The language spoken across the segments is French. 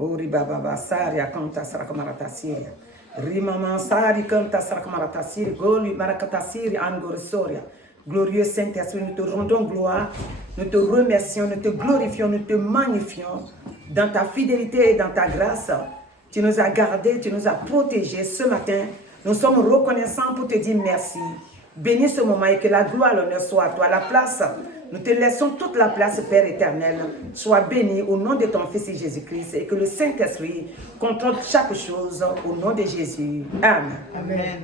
Ori baba sari akanta sarakamarata siria. Rimama sari kanta sarakamarata siria. Goli marakata siria angorisoria. Glorieux Saint-Esprit, nous te rendons gloire, nous te remercions, nous te glorifions, nous te magnifions dans ta fidélité et dans ta grâce. Tu nous as gardés, tu nous as protégés ce matin. Nous sommes reconnaissants pour te dire merci. Bénis ce moment et que la gloire, l'honneur soit à toi. La place, nous te laissons toute la place, Père éternel. Sois béni au nom de ton Fils Jésus-Christ et que le Saint-Esprit contrôle chaque chose au nom de Jésus. Amen. Amen.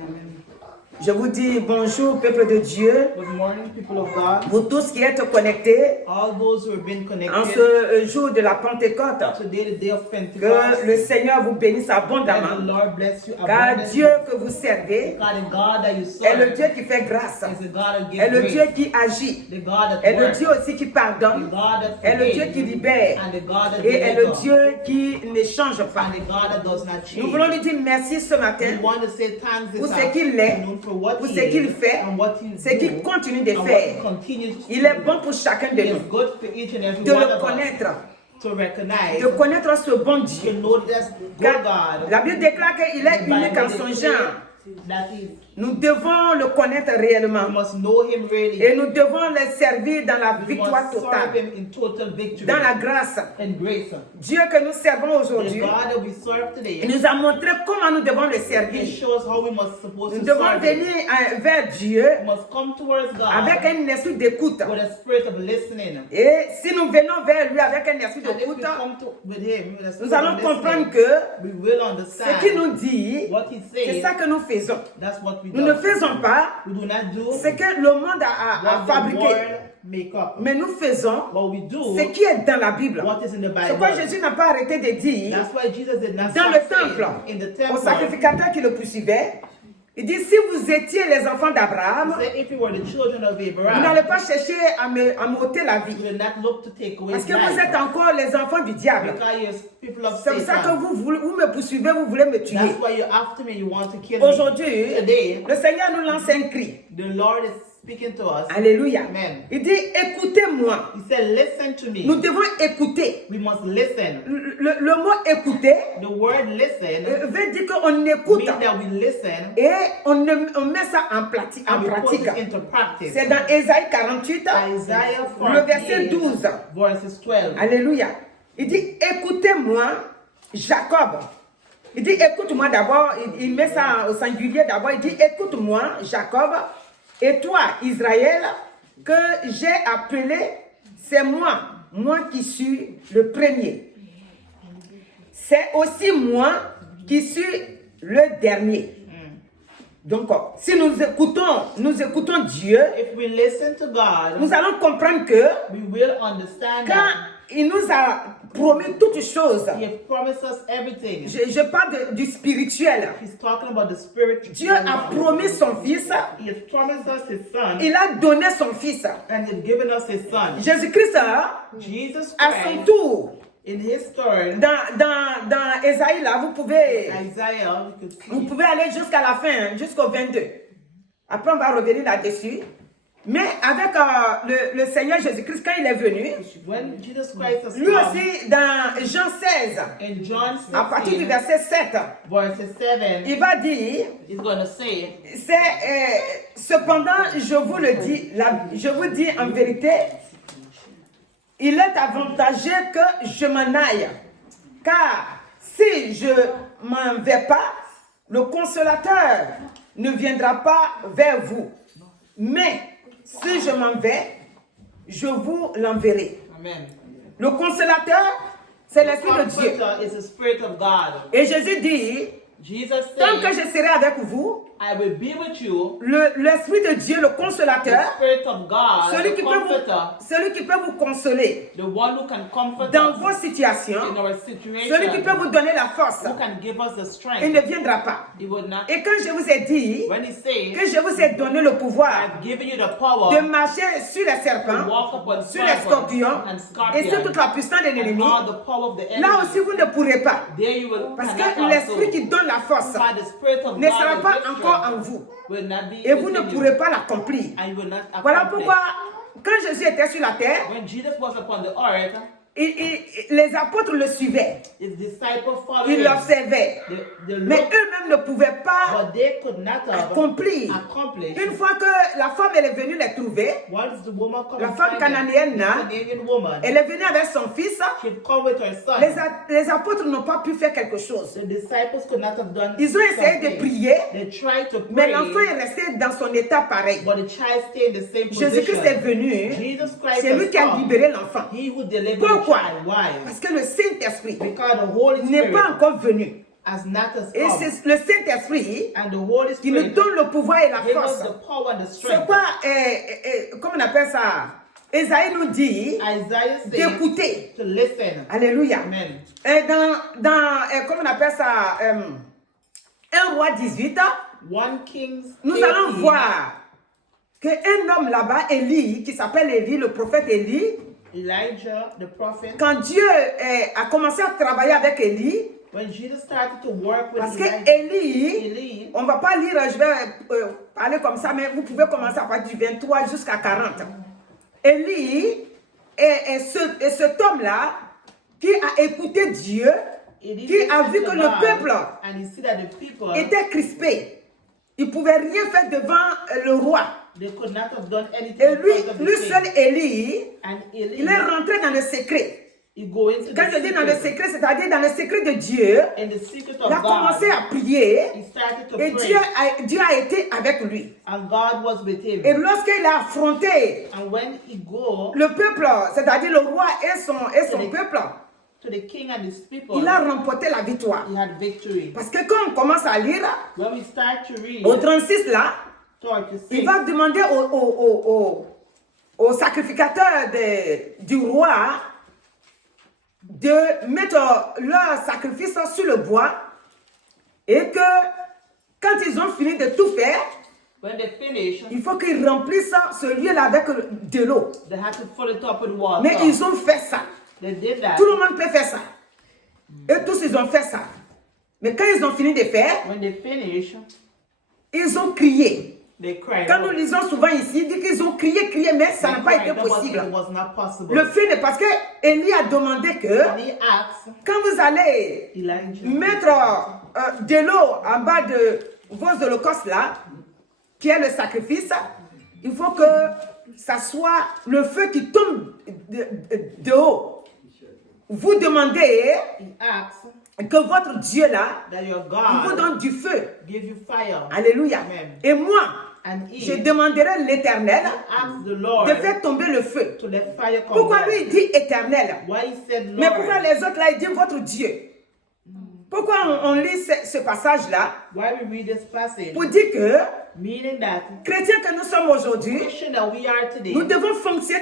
Je vous dis bonjour, peuple de Dieu. Good morning, people of God. Vous tous qui êtes connectés All those who have been connected. en ce jour de la Pentecôte. Today, the day of Pentecost. Que le Seigneur vous bénisse That abondamment. the Lord bless you Car abundantly. Dieu que vous servez God, the God that you est le serve Dieu qui fait grâce. is the God that gives Est le grace. Dieu qui agit. The God that Est le works. Dieu aussi qui The pardonne. God that Est le Dieu forgives. qui libère. And the God that Et est le delivers. Dieu qui ne change pas. And the God that does not change. Nous voulons lui dire merci ce matin We want to say thanks this pour ce qu'il est, afternoon for what pour he ce qu'il is fait, and what he ce qu'il do, continue de and what faire. he continues to Il est do. bon pour chacun de He is nous good for each and every de one le of us connaître, to recognize, de connaître ce bon to Dieu. know this good Car God. la Bible déclare qu'il est unique en son genre. That is, Nous devons le connaître réellement. we must know him really. Et nous devons le servir dans la We victoire must serve totale, him in total victory dans la grâce. and grace. Dieu que nous servons The aujourd'hui, God that we serve il today, nous a montré comment nous devons le he servir. shows how we must supposed Nous to devons serve him. venir vers Dieu We must come towards God avec un esprit d'écoute. with a spirit of listening. Et si nous venons vers lui avec un esprit And if we d'écoute, come with him with a spirit nous allons of comprendre listening, que we will ce understand qu'il nous dit, what he c'est says. ça que nous faisons. That's what we Nous ne do. faisons pas We do not do ce que le monde a what the fabriqué, world make up. mais nous faisons What we do, ce qui est dans la Bible. what is in the C'est pourquoi Bible. Jésus n'a pas arrêté de dire That's why Jesus did not dans stop le saying temple, in the au temple. sacrificateur qui le poursuivait, il dit, si vous étiez les enfants d'Abraham, He said, if you were the children of vous Abraham, n'allez pas chercher à m'ôter la vie. you will not look to take away Parce his que vous life. êtes encore les enfants du diable. Because you're people of C'est pour ça que Satan. vous me poursuivez, vous voulez me tuer. That's why you're after me. You want to kill me. Aujourd'hui, Today, le Seigneur nous lance un cri. the Lord is speaking to us. Alléluia. Amen. Il dit, écoutez-moi. He said, listen to me. Nous devons écouter. We must listen. Le mot écouter The word listen veut dire qu'on écoute means that we listen et on met ça en pratique. and we put it into practice. C'est dans Ésaïe 48, Isaiah le verset 48, 12. verses 12. Alléluia. Il dit, écoutez-moi, Jacob. Il dit, écoute-moi d'abord. Il met ça au singulier d'abord. Il dit, écoute-moi, Jacob. Et toi, Israël, que j'ai appelé, c'est moi qui suis le premier. C'est aussi moi qui suis le dernier. Donc, si nous écoutons Dieu, If we listen to God, nous allons comprendre que we will understand quand that il nous a promis toutes choses, He has promised us everything. je parle du spirituel. He's talking about the spirit. Dieu a promis son fils, He has promised us His Son, il a donné son fils. and He's given us His Son. Jésus-Christ, Jesus à son Christ, tour, in His turn, dans Ésaïe, là, vous pouvez Isaiah, you could see, aller jusqu'à la fin, jusqu'au 22. Après, on va revenir là-dessus. Mais avec le Seigneur Jésus-Christ, quand il est venu, when Jesus Christ has lui come, aussi, dans Jean 16, in John à partir du 16, verset 7, verse 7, il va dire, He's going to say, cependant, je vous le dis, je vous dis en vérité, il est avantageux que je m'en aille. Car si je m'en vais pas, le consolateur ne viendra pas vers vous. Mais si je m'en vais, je vous l'enverrai. Amen. Le consolateur, c'est l'Esprit de Dieu. Comforter is the Spirit of God. Et Jésus dit, Jesus tant que said, je serai avec vous, I will be with you. l'Esprit de Dieu, le The consolateur, Spirit of God, celui the qui peut vous consoler the one who can comfort dans us vos situations, in our situation, celui qui peut vous donner la force, who can give us the il strength. ne viendra pas. He would not. Et quand je vous ai dit When he says, que je vous ai donné le pouvoir I've given you the power de marcher sur les to serpents, walk upon sur les serpents scorpions and et sur toute scorpions la puissance de and l'ennemi, all the power of the enemy, là aussi vous ne pourrez pas. there you will Parce cannot que l'Esprit also. qui donne la force But the Spirit of ne God sera will pas give encore en strength, vous. will not be Et vous ne within you, pourrez pas l'accomplir. and you will not Voilà accomplish. pourquoi, quand Jésus était sur la terre, When Jesus was upon the earth, les apôtres le suivaient. His disciples followed Ils him. l'observaient. They Mais looked, eux-mêmes ne pouvaient pas but they could not have accomplir. accomplished. Une fois que la femme elle est venue les trouver, Once the woman come la and femme find them, cananéenne, the Canadian woman, elle est venue avec son fils. she'd come with her son. Les apôtres n'ont pas pu faire quelque chose. The disciples could not have done Ils ont essayé de something. prier, They tried to mais pray, l'enfant est resté dans son état pareil. but the child stayed in the same Jésus-Christ est position. venu, Jesus Christ c'est lui has qui a come. libéré l'enfant. He who delivered Pourquoi? the child. Why? Parce que le Saint-Esprit Because the Holy n'est Spirit pas encore venu. has not as Et come. c'est le Saint-Esprit And the Holy qui nous Spirit donne le pouvoir et la gives us force. the power and the C'est strength. quoi, comment on appelle ça? Ésaïe nous dit Isaiah says d'écouter. to listen. Alléluia. Amen. Et comment on appelle ça? 1 roi 18, 1 Kings nous 18, allons voir qu'un homme là-bas, Élie, qui s'appelle Élie, le prophète Élie, Elijah, the prophet, quand Dieu a commencé à travailler avec Élie, when Jesus started to work with parce que Elijah, Élie, on ne va pas lire, je vais parler comme ça, mais vous pouvez commencer à partir du 23 jusqu'à 40. Élie est cet homme-là qui a écouté Dieu, Eli qui a listened vu to que le God, peuple and he see that the people, était crispé. Il ne pouvait rien faire devant le roi. they could not have done anything Et in front of the lui king. seul, Élie, And Eli, il est rentré dans le secret. he go into Quand the je dis dans le secret, secret, c'est-à-dire dans le secret de Dieu, in the secret il of a commencé God, à prier he started to et pray, Dieu a été avec lui. and God was with him. Et lorsqu'il a affronté And when he go le peuple, c'est-à-dire le roi et son peuple, to the king and his people, il a remporté la victoire. he had victory. Parce que quand on commence à lire, When we start to read au 36 là, 36, il va demander au sacrificateur du roi de mettre leur sacrifice sur le bois et que quand ils ont fini de tout faire, when they finish, il faut qu'ils remplissent ce lieu-là avec de l'eau. they had to fill it up with water. Mais ils ont fait ça. They did that. Tout le monde peut faire ça. Et tous, ils ont fait ça. Mais quand ils ont fini de faire, When they finish, ils ont crié. they cried Quand nous out. lisons souvent ici, il dit qu'ils ont crié, mais ça n'a pas They été cried out, but possible. it was not possible. Le fait est parce que Élie a demandé que And he asked quand vous allez Elijah, mettre de l'eau en bas de vos holocaustes là, qui est le sacrifice, il faut que ça soit le feu qui tombe de haut. Vous demandez he asked que votre Dieu là, that your il vous God donne du feu. give you fire. Alléluia. Amen. Et moi, And je he demanderai l'Éternel asked the Lord de faire tomber le feu. to let fire come Pourquoi down. lui il dit éternel? Why he said Mais Lord? pourquoi les autres là, ils disent votre Dieu? Pourquoi on lit ce passage-là? Why we read this passage? Pour dire que, Meaning that chrétiens que nous sommes aujourd'hui, Christian that we are today, nous devons fonctionner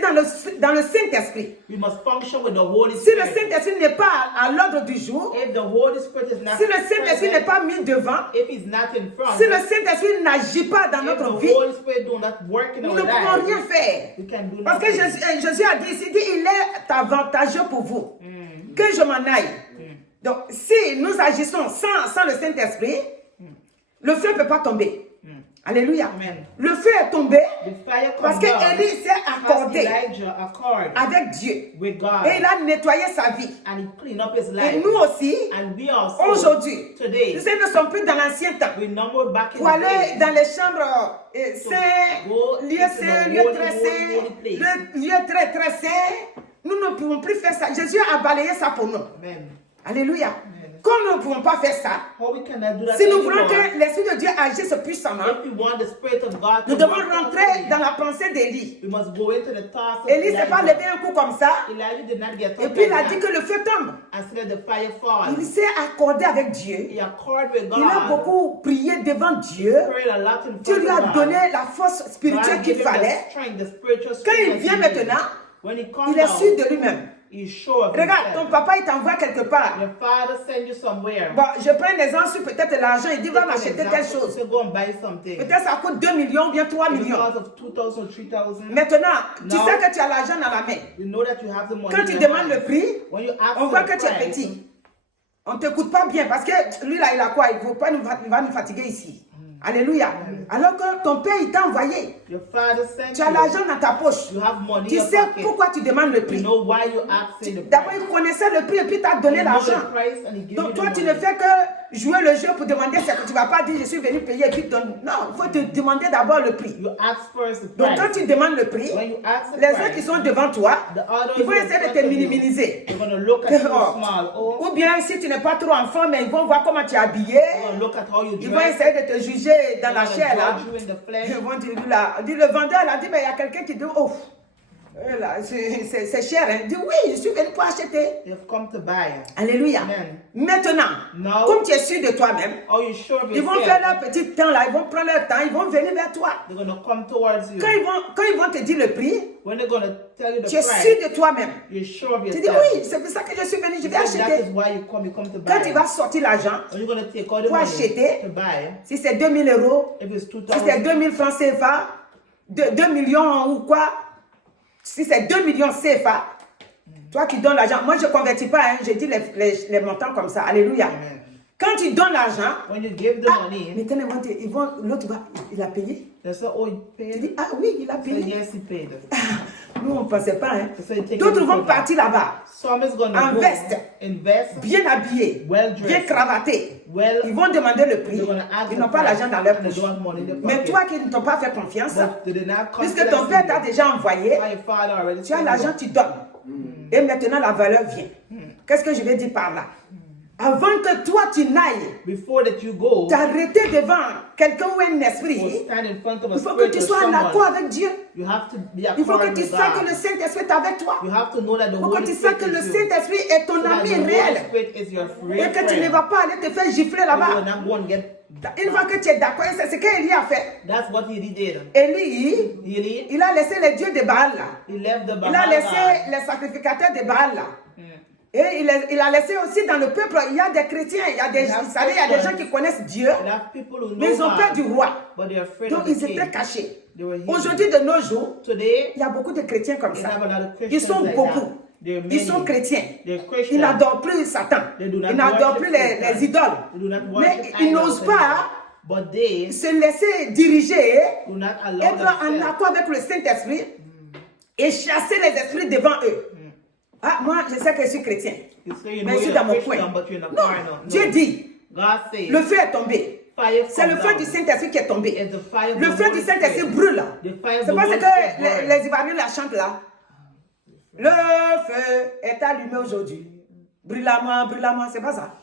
dans le Saint-Esprit. we must function with the Holy Si le Spirit. Saint-Esprit n'est pas à l'ordre du jour, If the Holy Spirit is not si le Saint-Esprit n'est present, pas mis devant, if he's not in front, si le Saint-Esprit n'agit pas dans if notre the vie, Holy Spirit do not work in nous our ne pouvons rien lives, faire. we can do Parce que nothing. Jésus a dit ici, il est avantageux pour vous que je m'en aille. Donc, si nous agissons sans le Saint-Esprit, le feu ne peut pas tomber. Alléluia. Amen. Le feu est tombé The fire parce comes down qu'Élie s'est because accordé Elijah accorded avec Dieu. with God, Et il a nettoyé sa vie. and he cleaned up his Et life. nous aussi, And we also aujourd'hui, today, nous ne sommes plus dans l'ancien temps. we number back in Pour the aller day dans les chambres saints, go lieux into saints, the lieux holy, très holy, saints, holy place. lieux très très saints. Nous ne pouvons plus faire ça. Jésus a balayé ça pour nous. Amen. Alléluia. Comme nous ne pouvons pas faire ça, How we cannot do that si nous anymore. voulons que l'Esprit de Dieu agisse puissamment, If we want the Spirit of God nous to devons work rentrer properly, dans la pensée d'Élie. we must go into the thoughts of Élie ne s'est pas levé Elijah. un coup comme ça, Elijah did not get et up puis il a like dit that que le feu tombe. and so that the fire falls. Il s'est accordé avec Dieu. He accorded with Il a God, beaucoup prié devant Dieu. prayed a lot in Dieu front lui of a God. donné la force spirituelle God qu'il gave him fallait. the strength, the spiritual Quand il strength vient that he needed. maintenant, When he comes il est down, sûr de lui-même. he's sure of Regarde, ton himself. papa, il t'envoie quelque part. Your father send you somewhere. Bon, je prends l'exemple sur peut-être l'argent. Il dit, va m'acheter telle chose. So go and buy something. Peut-être ça coûte 2 millions ou bien 3 millions. Because of 2,000, 3,000. Maintenant, tu No. sais que tu as l'argent dans la main. You know that you have the money. Quand in tu your demandes hand. le prix, When you ask on for voit the que tu es price, petit. On ne t'écoute pas bien parce que lui là, il a quoi? Il ne va nous fatiguer ici. Alléluia. Alors que ton père, il t'a envoyé. Your father sent Tu as you. l'argent dans ta poche. You have money Tu in your sais pocket. pourquoi tu demandes le You prix. know why you asking the D'abord, price. il connaissait le prix et puis t'a donné You know l'argent. the price and he give you Donc the toi, tu money. ne fais que jouer le jeu pour demander ce que tu ne vas pas dire, je suis venu payer et puis donne. Non, il faut te demander d'abord le prix. You ask first the Donc quand price. tu demandes le prix, When you ask the les autres price, qui sont devant toi, the others ils vont who are essayer de in te front of you, minimiser. they're going to look at you small. Oh, Ou bien si tu n'es pas trop en forme, ils vont voir comment tu es habillé. they're going to look at how you Ils vont dress. essayer de te juger dans They're la going to chair là. judge you in the flesh. Ils vont dire, là, le vendeur là, dit, mais il y a quelqu'un qui dit, oh, là, c'est cher. Hein. Il dit, oui, je suis venu pour acheter. They've come to buy. Alléluia. Amen. Maintenant, Now, comme tu es sûr de toi-même, are you sure of ils vont faire yourself? leur petit temps là, ils vont prendre leur temps, ils vont venir vers toi. They're going to come towards you. Quand ils vont te dire le prix, When they're going to tell you the tu es price, sûr de toi-même. you're sure of Tu dis, yourself. oui, c'est pour ça que je suis venu, je vais Because that acheter. is why you come to Quand buy. tu vas sortir l'argent, When you're going to take all the pour money acheter, to buy, si c'est 2000 euros, if it's si c'est 2,000, 2000 francs CFA, 2 millions ou quoi, si c'est 2 millions CFA, toi qui donnes l'argent, moi je ne convertis pas, hein, je dis les montants comme ça, alléluia. Amen. Quand tu donnes l'argent, When you give the money, mais l'autre il a payé. they say, oh, you Tu paid? dis, ah oui, il a I say, payé. yes, he paid. Nous, on ne pensait pas. Hein. So you take D'autres it vont for partir là-bas, Some is going to En go, veste. invest, bien habillés, well dressed, bien cravatés. well, Ils vont demander le prix. they're going to ask Ils the n'ont pas price, l'argent dans leur and they poche. don't have money in their Mais pocket. toi qui ne t'as pas fait confiance, But they did not puisque confidence ton père in t'a you. déjà envoyé, Why your father already tu as sent l'argent, you. tu donnes. Et maintenant, la valeur vient. Qu'est-ce que je vais dire par là? Avant que toi, tu n'ailles Before that you go, t'arrêter devant quelqu'un ou un or esprit, stand in front of a il faut que spirit tu or sois en someone, accord avec Dieu. you have to be Il faut que according tu to saches que God. le Saint-Esprit est avec toi. You have to know that the Il faut que Holy tu saches Spirit que le is you. Saint-Esprit est ton So that ami the Holy réel. Spirit is your Et real que tu ne friend. vas pas aller te faire gifler You will là-bas. not go and get. Une fois que tu es d'accord, c'est ce qu'Élie a fait. That's what he did. Élie, Really? il a laissé les dieux de Baal là. He left the Il a Baal laissé God. les sacrificateurs de Baal là. Et il a laissé aussi dans le peuple, il y a des chrétiens, il y a des, vous savez, il y a des gens qui connaissent Dieu, And have people who mais know ils ont peur God, du roi. but they're afraid Donc of the ils étaient king. cachés. They were hidden. Aujourd'hui, de nos jours, Today, il y a beaucoup de chrétiens comme you ça. have a lot of Ils Christians sont like beaucoup. that. There are Ils many. sont chrétiens. They're Ils Christians. n'adorent plus Satan. They do not Ils n'adorent worship plus Satan. les idoles. They do not Mais worship ils idols n'osent pas But they se laisser diriger, do not allow être en themselves. accord avec le Saint-Esprit et chasser les esprits devant eux. Ah, moi, je sais que je suis chrétien. You say you Mais know je suis you're dans mon Christian, coin. but you're in a Non, corner. Dieu dit, God says, le feu est tombé. fire C'est le come feu down. du Saint-Esprit qui est tombé. It's the fire of Le the feu Holy du Saint-Esprit Spirit. brûle. The fire of C'est the parce Holy que Spirit burns. les Ivoiriens la chantent là. Le feu est allumé aujourd'hui. Brûle-moi, brûle-moi, c'est pas ça.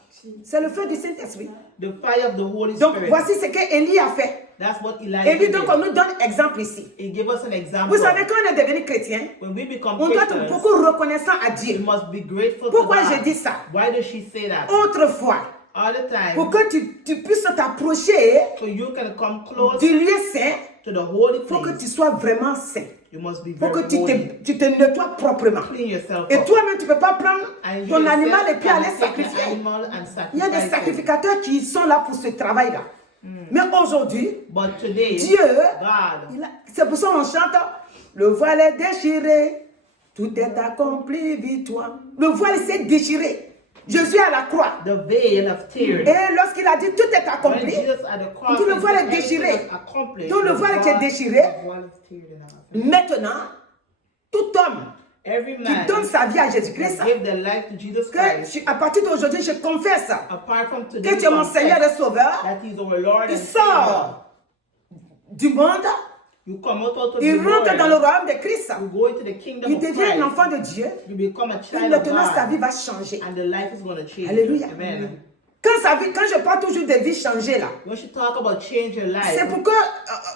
C'est le feu du Saint-Esprit. The fire of the Holy Donc Spirit. voici ce que Élie a fait. That's what Elijah Élie, did. donc on nous donne exemple ici. He gave us an example. Vous savez, quand on est devenu chrétien, When we become on doit être Christians, beaucoup reconnaissant à we Dieu. must be grateful Pourquoi to God. je dis ça? Why does she say that? Autrefois, All the time, pour que tu puisses t'approcher so you can come close du lieu saint, to the holy il faut que place, tu sois vraiment saint. you must be Il faut que very holy. tu te nettoies proprement. Clean yourself Et up. toi-même, tu ne peux pas prendre And you ton yourself animal et puis can aller take the sacrifier. animal and Il y a des sacrifice it. sacrificateurs qui sont là pour ce travail-là. Mais aujourd'hui, But today, Dieu, God, c'est pour ça qu'on chante, le voile est déchiré, tout est accompli, victoire. Le voile s'est déchiré. Jésus est à la croix. the veil of tears. Et lorsqu'il a dit tout est When accompli, Jesus at the cross, il dit le and voile est everything déchiré. was accomplished, Donc le the voile était déchiré. the voile is teared in half. Maintenant, tout homme Every qui man donne sa vie à Jésus-Christ, that give their life to Jesus que Christ, à partir d'aujourd'hui, je confesse apart from que today, tu es mon Seigneur et Sauveur. that He's our Lord Il and Savior. sort du monde, You come out of il the rentre dans le world, royaume de Christ. you go into the kingdom Il of devient un Christ, enfant de Dieu. you become a Et child of maintenant, sa vie God, va changer. and the life is going to change. Alléluia. Amen. Quand je parle toujours de vie changée là, When she talk about change your life, c'est pour que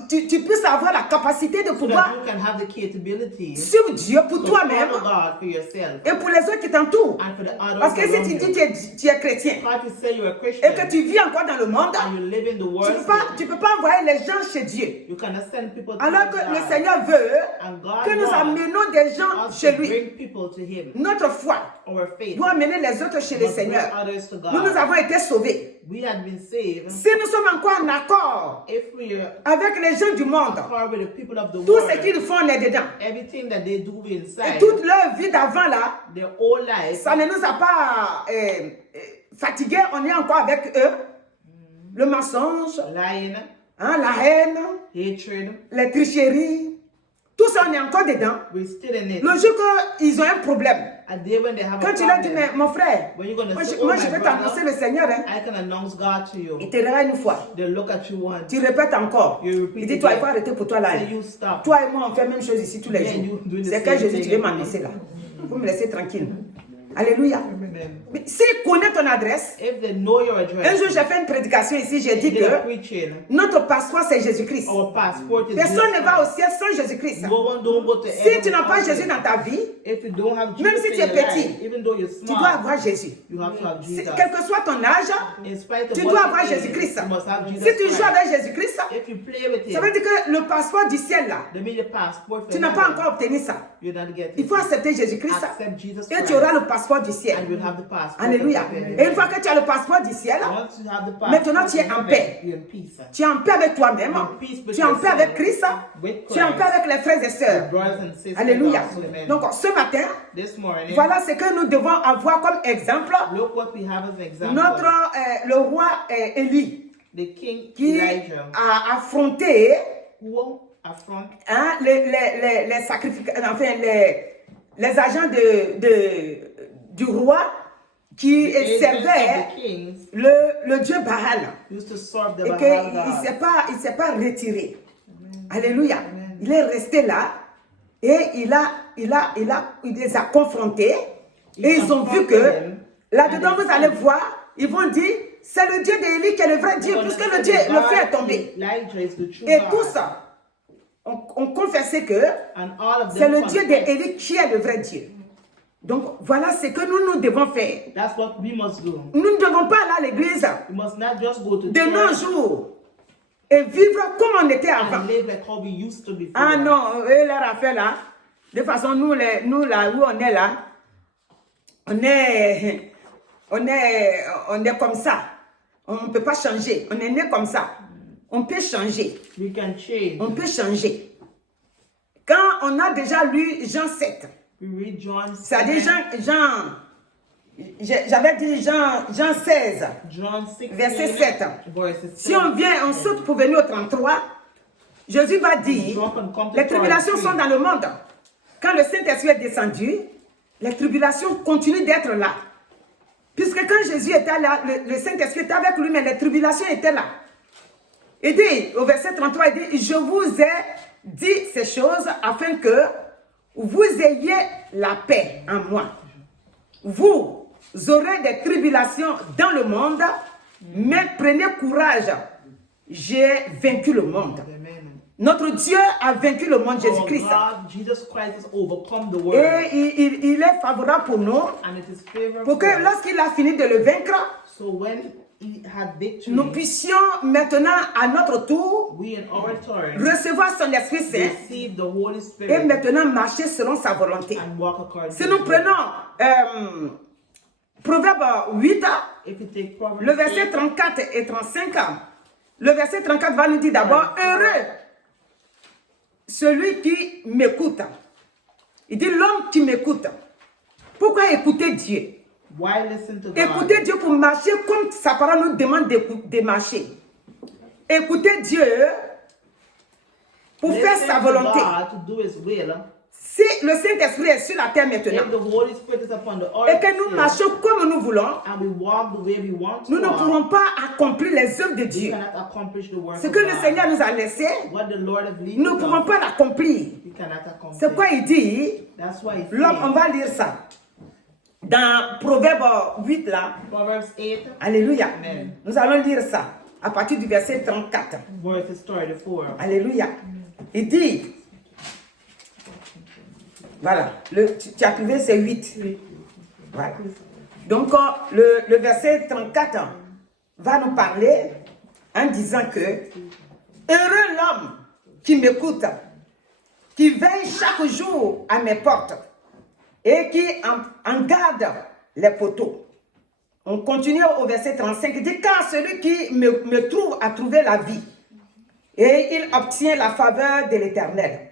tu puisses avoir la capacité de so that pouvoir you can have the capability suivre Dieu pour to toi-même follow God for yourself et pour les autres qui t'entourent. and for the others Parce que si around tu you. dis que tu es chrétien If you say you're a et Christian que tu vis encore dans le monde, and you live in the tu world, ne peux pas envoyer les gens chez Dieu. you cannot send people to Alors que God. le Seigneur veut And God que nous wants amenons des gens us chez to lui. bring people to Him. Notre foi Our faith doit amener les autres chez le must bring Seigneur. others to God. Nous avons été sauvés. We had been saved. Si nous sommes encore en accord If we are avec les gens du monde, part with the people of the tout world, ce qu'ils font, on est dedans. everything that they do Et inside, toute leur vie d'avant là, their whole life, ça ne nous a pas fatigués. On est encore avec eux. Le mensonge, lying, hein, la haine, hatred. les tricheries. Tout ça, on est encore dedans. We're still in it. Le jour qu'ils ont un problème, A day when they have quand a tu leur dis, problem, mais mon frère, when you're going to moi, say, je, oh, moi, my je peux t'annoncer brother, le Seigneur. Hein. I can announce God to you. Il te regarde une fois. They look at you once. Tu répètes encore. You repeat Il dit, toi, il again. faut arrêter pour toi là. Say you stop. Toi et moi, on fait la même chose ici tous les Yeah, you jours. doing the C'est que same Jésus, thing tu veux every m'annoncer là. Il faut me laisser tranquille. Alléluia. Amen. Mais s'il connaît ton adresse, If they know your address, un jour j'ai fait une prédication ici, j'ai dit they are que preaching. notre passeport c'est Jésus-Christ. Our passport is Personne ne Jesus va au Christ. ciel sans Jésus-Christ. No one don't go to Si heaven tu n'as pas without Jésus him. dans ta vie, If you don't have Même Jesus si tu in es your life, petit, even though you're tu small, dois avoir Jésus. you have to have Jesus. Quel que soit ton âge, In spite of tu what dois you avoir is, Jésus-Christ. you must have Jesus Si tu Christ. joues avec Jésus-Christ, If you play with ça veut him, dire que le passeport du ciel là, they mean your passport for tu n'as pas heaven. encore obtenu ça. You're not getting Il faut it. accepter Jésus-Christ Accept Jesus et Christ, tu auras le passeport du ciel. and you'll have the passport. Alléluia. of heaven. Et une fois que tu as le passeport du ciel, Once you have the passport maintenant tu es of en heaven, paix. you're in peace. Tu es en paix avec toi-même. Tu es en paix avec Christ. Tu es en paix avec les frères et sœurs. Brothers and sisters, Alléluia. also, amen. Donc ce matin, This morning, voilà ce que nous devons avoir comme exemple. look what we have as an example. Notre, le roi Élie, The king qui Elijah, a affronté who affront hein, les sacrificateurs, enfin les agents du roi qui the agents servaient of the kings le dieu Baal used to serve the et Baal qu'il god. ne s'est pas retiré. Alléluia. Il est resté là et il les a confrontés et ils ont vu que là-dedans vous allez voir, ils vont dire c'est le Dieu d'Élie qui est le vrai Dieu puisque le Dieu, le feu est tombé. Elijah is the true Et God. tous ont confessé que And all of c'est them le Dieu confessed. d'Élie qui est le vrai Dieu. Donc voilà ce que nous devons faire. That's what we must do. Nous ne devons pas aller à l'église We must not just go to de nos church jours et vivre comme on était avant. and live like how we used to before. Ah non, eux, leur affaire là, de toute façon, nous là où on est là, on est comme ça. On ne peut pas changer. On est né comme ça. On peut changer. We can change. On peut changer. Quand on a déjà lu Jean 7, We read John c'est-à-dire 7, j'avais dit Jean 16, John 16, verset 7. verses Si on vient, on saute pour venir au 33, Jésus va dire, les tribulations sont dans le monde. Quand le Saint-Esprit est descendu, les tribulations continuent d'être là. Puisque quand Jésus était là, le Saint-Esprit était avec lui, mais les tribulations étaient là. Il dit, au verset 33, il dit, je vous ai dit ces choses afin que vous ayez la paix en moi. Vous aurez des tribulations dans le monde, mais prenez courage. J'ai vaincu le monde. Amen. Notre Dieu a vaincu le monde, Our Jésus-Christ. God, Jesus Christ has overcome the world. Et il est favorable pour nous, And it is favorable pour que for us. lorsqu'il a fini de le vaincre, So when he had victory, nous puissions maintenant à notre tour we in our turn recevoir son Esprit Saint receive the Holy et Spirit maintenant marcher selon sa volonté. and walk according Si to nous His will. prenons Proverbe 8, If you take Proverbs le verset 8, 34 et 35, le verset 34 va nous dire d'abord, heureux celui qui m'écoute. Il dit l'homme qui m'écoute. Pourquoi écouter Dieu? why listen to God? Écouter Dieu pour marcher comme sa parole nous demande de marcher. Écouter Dieu pour faire Listen sa to volonté. God to do His will. Si le Saint-Esprit est sur la terre If maintenant the Holy Spirit is upon the et earth que nous still, marchons comme nous voulons, and we walk the way we want to nous ne walk, pourrons pas accomplir les œuvres de we Dieu. cannot accomplish the work Ce of que le God. Seigneur nous a laissé, What the Lord has lead nous ne us, pouvons pas l'accomplir. we cannot accomplish. C'est quoi il dit? That's why he L'homme, on says, va lire ça. Dans Proverbe 8 là, Proverbs 8, alléluia. Amen. Nous allons lire ça à partir du verset 34. verses 34. Alléluia. Il dit, voilà, tu as trouvé c'est 8. Voilà. Donc le verset 34 va nous parler en disant que heureux l'homme qui m'écoute, qui veille chaque jour à mes portes et qui en garde les poteaux. On continue au verset 35, il dit car celui qui me trouve a trouvé la vie et il obtient la faveur de l'Éternel.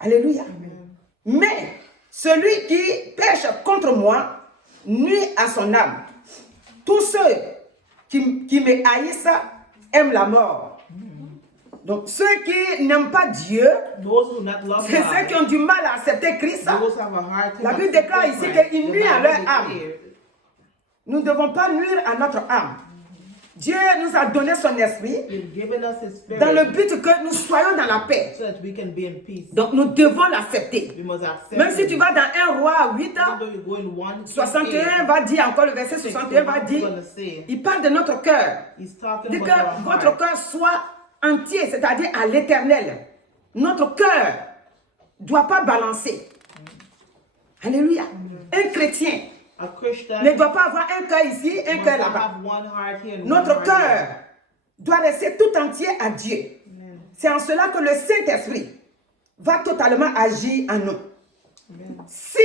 Alléluia. Mais celui qui pêche contre moi nuit à son âme. Tous ceux qui me haïssent aiment la mort. Donc, ceux qui n'aiment pas Dieu, Those who do not love c'est ceux qui God. ont du mal à accepter Christ. Those who have a hard time La Bible accepting déclare ici Christ. qu'il The nuit à Bible leur âme. declares, Nous ne devons pas nuire à notre âme. Dieu nous a donné son esprit He's given us His Spirit dans le but que nous soyons dans la paix. so that we can be in peace. Donc nous devons l'accepter. We must accept Même si Him. tu vas dans 1 roi 8, Even though you go in 1 61 va dire, encore le verset 61 va dire, il parle de notre cœur. He's Il talking dit about que our votre heart. cœur soit entier, c'est-à-dire à l'éternel. Notre cœur ne doit pas balancer. Alléluia. Un chrétien A Christian ne doit pas avoir un cœur ici, un must cœur not là-bas. have one heart here and one Notre heart there. cœur doit rester tout entier à Dieu. Amen. C'est en cela que le Saint-Esprit va totalement agir en nous. Amen. Si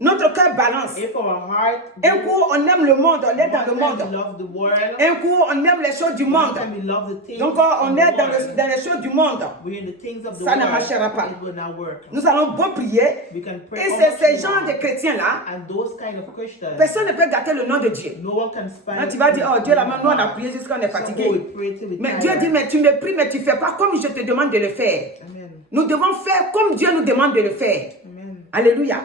notre cœur balance, If our heart un coup on aime le monde, on est dans le one time we monde. love the world, Un coup on aime les choses du one monde. time we love the things Donc of on the est dans, world, dans les choses du monde. we're in the things of the Ça ne world, marchera pas. it will not work. Nous allons beau prier. We can pray Et all c'est much ces we genres de want. chrétiens-là, And those kind of Christians, personne ne peut gâter le nom de Dieu. no one can spy. Là, tu vas dire, oh Dieu, là, nous on a prié jusqu'à on est So we fatigué. pray till we Mais tired. Dieu dit, mais tu me pries, mais tu ne fais pas comme je te demande de le faire. Amen. Nous devons faire comme Dieu nous demande de le faire. Amen. Alléluia.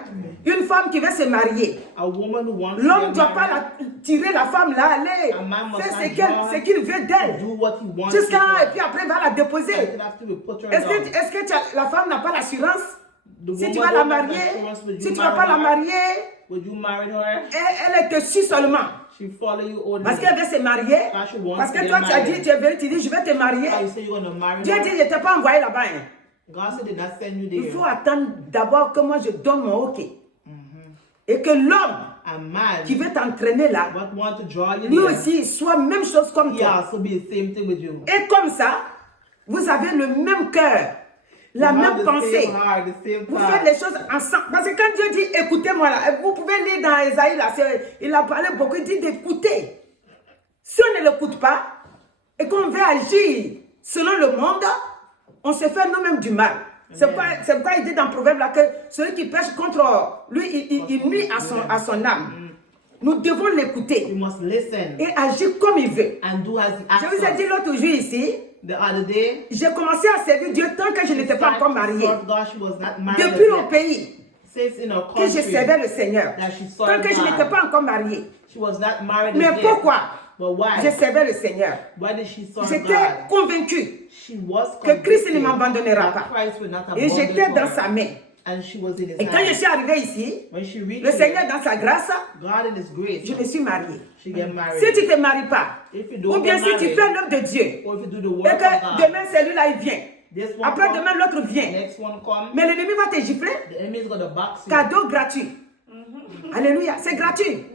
Une femme qui veut se marier, A woman who wants to l'homme ne get doit pas married, tirer la femme là, A aller, man must faire not ce qu'il veut d'elle. do what he wants Jusqu'à, to et puis après, il va la déposer. do. After we put her Est-ce down. que la femme n'a pas l'assurance? The Si tu woman vas la don't have marier, assurance, would si you tu ne vas marry pas la her? marier, Would you marry her? elle te suit seulement. She follow you all the Parce way. qu'elle veut se marier. Because she wants Parce to que get toi, tu as dit, married. tu es venu, tu dis, je vais te marier. How you say you're gonna marry Dieu her? dit, je ne t'ai pas envoyé là-bas. Hein. God said did not send you Il faut there. attendre d'abord que moi je donne mon OK. Et que l'homme A man qui veut t'entraîner là, what want to draw you lui there, aussi soit même chose comme he toi. also be the same thing with you. Et comme ça, vous avez le même cœur, la You have même the pensée. same heart, the same Vous thought. faites les choses ensemble. Parce que quand Dieu dit écoutez-moi là, vous pouvez lire dans Esaïe là, il a parlé beaucoup, il dit d'écouter. Si on ne l'écoute pas et qu'on veut agir selon le monde, on se fait nous-mêmes du mal. C'est pourquoi il dit dans le proverbe là que celui qui pêche contre lui, il nuit à son âme. Nous devons l'écouter You must listen et agir comme il veut. and do as he Je vous ai asks dit us. l'autre jour ici, The other day, j'ai commencé à servir Dieu tant que je n'étais pas encore mariée. God, she was not married Depuis yet. au pays Since in her que je country, servais le Seigneur, that she tant served que je God. n'étais pas encore mariée. She was not married Mais yet. pourquoi But why? je servais le Seigneur? Why did she serve J'étais God? convaincue She was que Christ ne convicted m'abandonnera that pas. Christ will not Et abandon j'étais dans her. sa main. And she was in his Et quand je hand. suis arrivée ici, When she reached le Seigneur here, dans sa grâce, God in his grace, je me suis mariée. she get married. Si tu ne te maries pas, If you ou don't bien get si tu married, fais l'œuvre de Dieu, or if you do the et work of que God, demain celui-là il vient, this one après come, demain l'autre vient, next one come, mais l'ennemi va te gifler, the enemy is gonna box you. cadeau gratuit. Alléluia, c'est gratuit.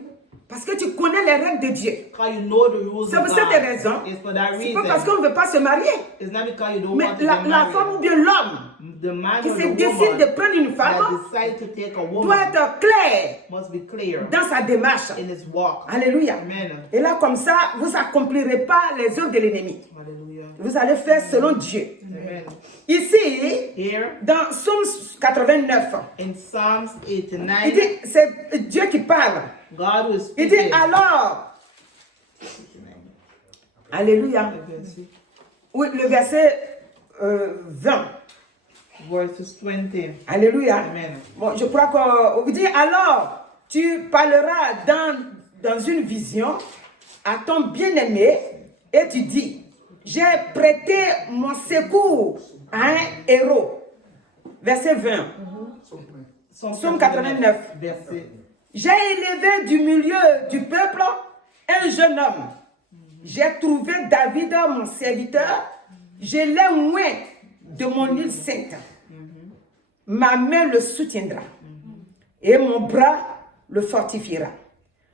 Parce que tu connais les règles de Dieu. Because you know the rules C'est of pour God. cette raison. It's for that C'est pas parce reason. qu'on ne veut pas se marier. It's not because you don't Mais want to la get femme ou married. bien l'homme The man qui or se the décide woman de prendre une that femme decide to take a doit woman être clair must be clear dans sa démarche. in his walk. Alléluia. Amen. Et là, comme ça, vous n'accomplirez pas les œuvres de l'ennemi. Hallelujah. Vous allez faire selon Dieu. Amen. Ici, Here dans Psaume 89, in Psalms il 89, dit, c'est Dieu qui parle. God was Il dit speaking. alors, Alléluia. Oui, le verset 20. Verses 20. Alléluia. Amen. Bon, je crois qu'on vous dit alors, tu parleras dans une vision à ton bien-aimé et tu dis, j'ai prêté mon secours à un héros. Verset 20. Psaume 89. Verset. J'ai élevé du milieu du peuple un jeune homme. J'ai trouvé David, mon serviteur. Je l'ai oint de mon île sainte. Ma main le soutiendra. Et mon bras le fortifiera.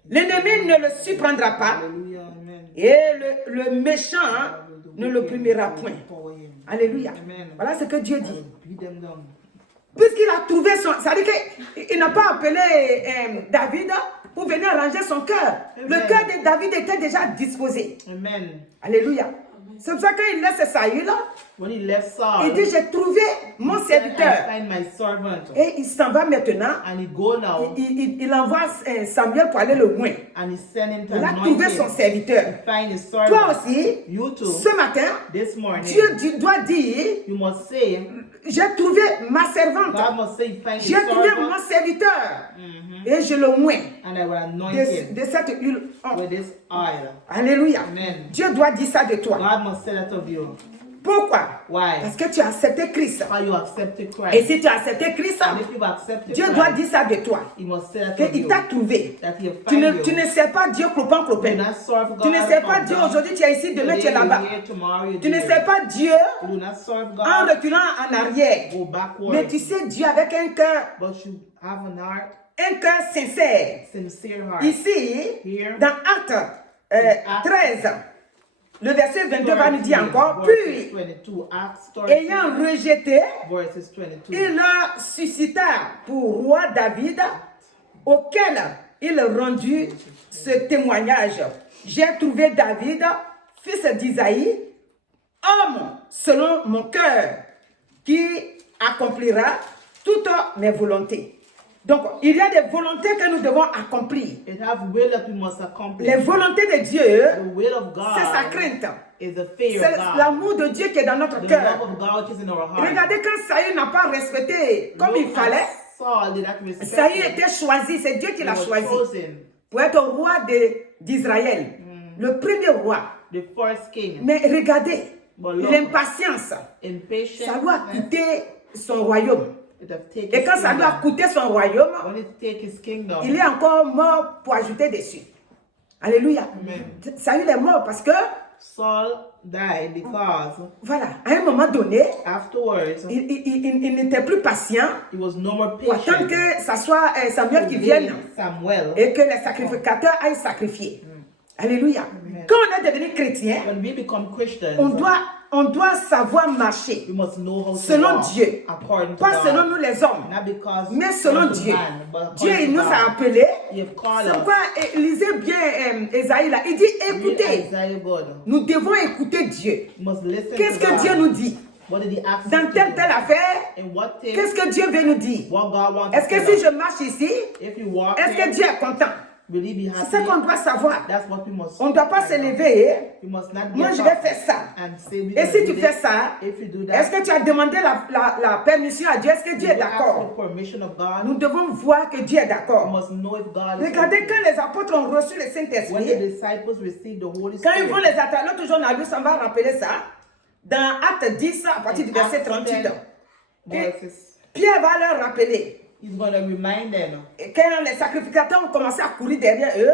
L'ennemi ne le surprendra pas. Hallelujah. Amen. Et le méchant ne l'opprimera point. For him. Alléluia. Amen. Voilà ce que Dieu dit. Beat them down. Puisqu'il a trouvé son... C'est-à-dire qu'il n'a pas appelé David pour venir ranger son cœur. Le Amen. cœur de David était déjà disposé. Amen. Alléluia. C'est pour ça qu'il laisse Saül. When he left Saul, Il dit, j'ai trouvé mon he said, serviteur. I find my servant. Et il s'en va maintenant. And he go now, Il envoie Samuel pour aller le loin. and he send him to Il a anoint trouvé him. son serviteur. Find his Toi servant. aussi, You too. ce matin, This morning, Dieu doit dire, you must say, j'ai trouvé ma servante. God must say, find his J'ai trouvé servant, mon serviteur. Et je le oins and I will anoint him de cette huile. Oh, with this oil. alléluia. Amen. Dieu doit dire ça de toi. God must say that of you. Pourquoi? Why? Parce que tu as accepté Christ. Because you accepted Et Christ. si tu as accepté Christ, And if you've accepted Dieu doit Christ, dire ça de toi. he must say that of Qu'il you. t'a trouvé. That he Tu find ne you. sais pas Dieu clopin Do clopin. not serve God Tu ne as sais a pas Dieu God. aujourd'hui, tu es ici, demain tu es Today là-bas. you're here, tomorrow you're Tu ne there. sais pas Dieu You do not serve en God. reculant en arrière. Go backward. Mais tu sais Dieu avec un cœur Have an heart, sincère. sincere heart. Ici, Here. dans Actes 13, le verset 22 va nous dire encore, Verses puis, 22, Acts 13, ayant rejeté, verses 22. il leur suscita pour roi David, auquel il rendit ce témoignage. J'ai trouvé David, fils d'Isaïe, homme selon mon cœur, qui accomplira toutes mes volontés. Donc, il y a des volontés que nous devons accomplir. It has will that we must accomplish. Les volontés de Dieu, The will of God c'est sa crainte. is the fear C'est of God. l'amour de Dieu qui est dans notre The cœur. love of God which is in our heart. Regardez quand Saül n'a pas respecté comme il Look fallait. at Saul did not respect Saül him. était choisi, c'est Dieu qui He l'a was choisi chosen, pour être roi d'Israël. Le premier roi. the first king. Mais regardez, But look, l'impatience, impatient. ça lui a coûté son royaume. It have taken Et quand his ça lui a kingdom. coûté son royaume, When it take his kingdom, il est encore mort pour ajouter dessus. Alléluia. Amen. Saül est mort parce que, Saul died because voilà, à un moment donné, afterwards il n'était plus patient he was no more pour attendre patient. que ça soit Samuel qui to vienne wait Samuel. et que les sacrificateurs aillent sacrifier. Alléluia. Quand on est devenu chrétien, When we become Christians, on doit savoir marcher we must know how to selon walk Dieu. according to Pas God. selon nous les hommes, Not because mais selon according to Dieu. man, but Dieu, according il to nous God. a appelés. He have called C'est us. pourquoi, lisez bien Esaïe là, il dit Read écoutez, Isaiah God. nous devons écouter Dieu. We must listen Qu'est-ce to que God. Dieu nous dit? What did he ask us Dans to telle do? affaire, In what thing? qu'est-ce que Dieu veut nous dire? What God wants Est-ce to que tell si us. je marche ici, If you walk est-ce que here, Dieu est content? will he be C'est ça happy? qu'on doit savoir. That's what we must. On ne doit pas se lever. We must not Moi, get je vais up faire ça. and say we Et gonna si do tu this. fais ça, If you do est-ce that, que tu as demandé la permission à Dieu? Est-ce que Dieu est you ask d'accord? the permission of God. Nous devons voir que Dieu est We d'accord. must know if God is Regardez okay. quand les apôtres ont reçu le When the Saint-Esprit, disciples received the Holy quand ils vont Spirit, les attaquer, l'autre jour on a lu, ça va rappeler ça, dans Acte 10, à partir du verset 38. verses, Pierre va leur rappeler. he's going to remind them. Et quand les sacrificateurs ont commencé à courir derrière eux,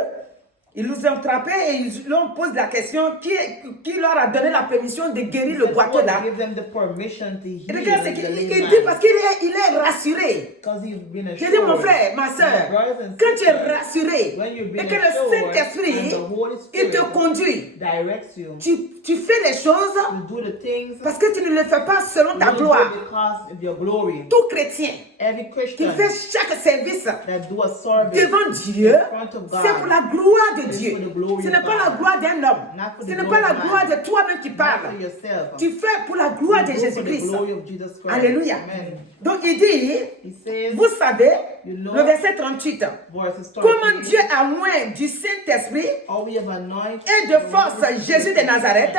ils nous ont attrapés et ils leur posent la question qui leur a donné la permission de guérir le boiteux là. Give them the permission to heal Et regarde ce the qu'il lame dit man. parce qu'il est rassuré. Because he's been J'ai dit mon assured. frère, ma soeur, Brothers and quand tu es sisters, rassuré when you've et been que le assured Saint-Esprit, and the Holy il te Spirit conduit, directs you, tu fais les choses you do the things parce que tu ne le fais pas selon ta you do gloire. because of your glory. Tout chrétien Every qui Christian fait chaque service that do a service devant Dieu, in front of God, c'est pour la gloire de It's Dieu. for the glory Ce of n'est pas God. la gloire d'un homme. Not for Ce the n'est glory pas la of man. gloire de toi-même qui not parle. for yourself. Tu fais pour la gloire de You do for the Jésus-Christ. glory of Jesus Christ. Alléluia. Amen. Donc il dit, He says, vous savez, You know, le verset 38, verses 38, comment Dieu a moins du Saint-Esprit how we have anointed et de force Jésus de Nazareth,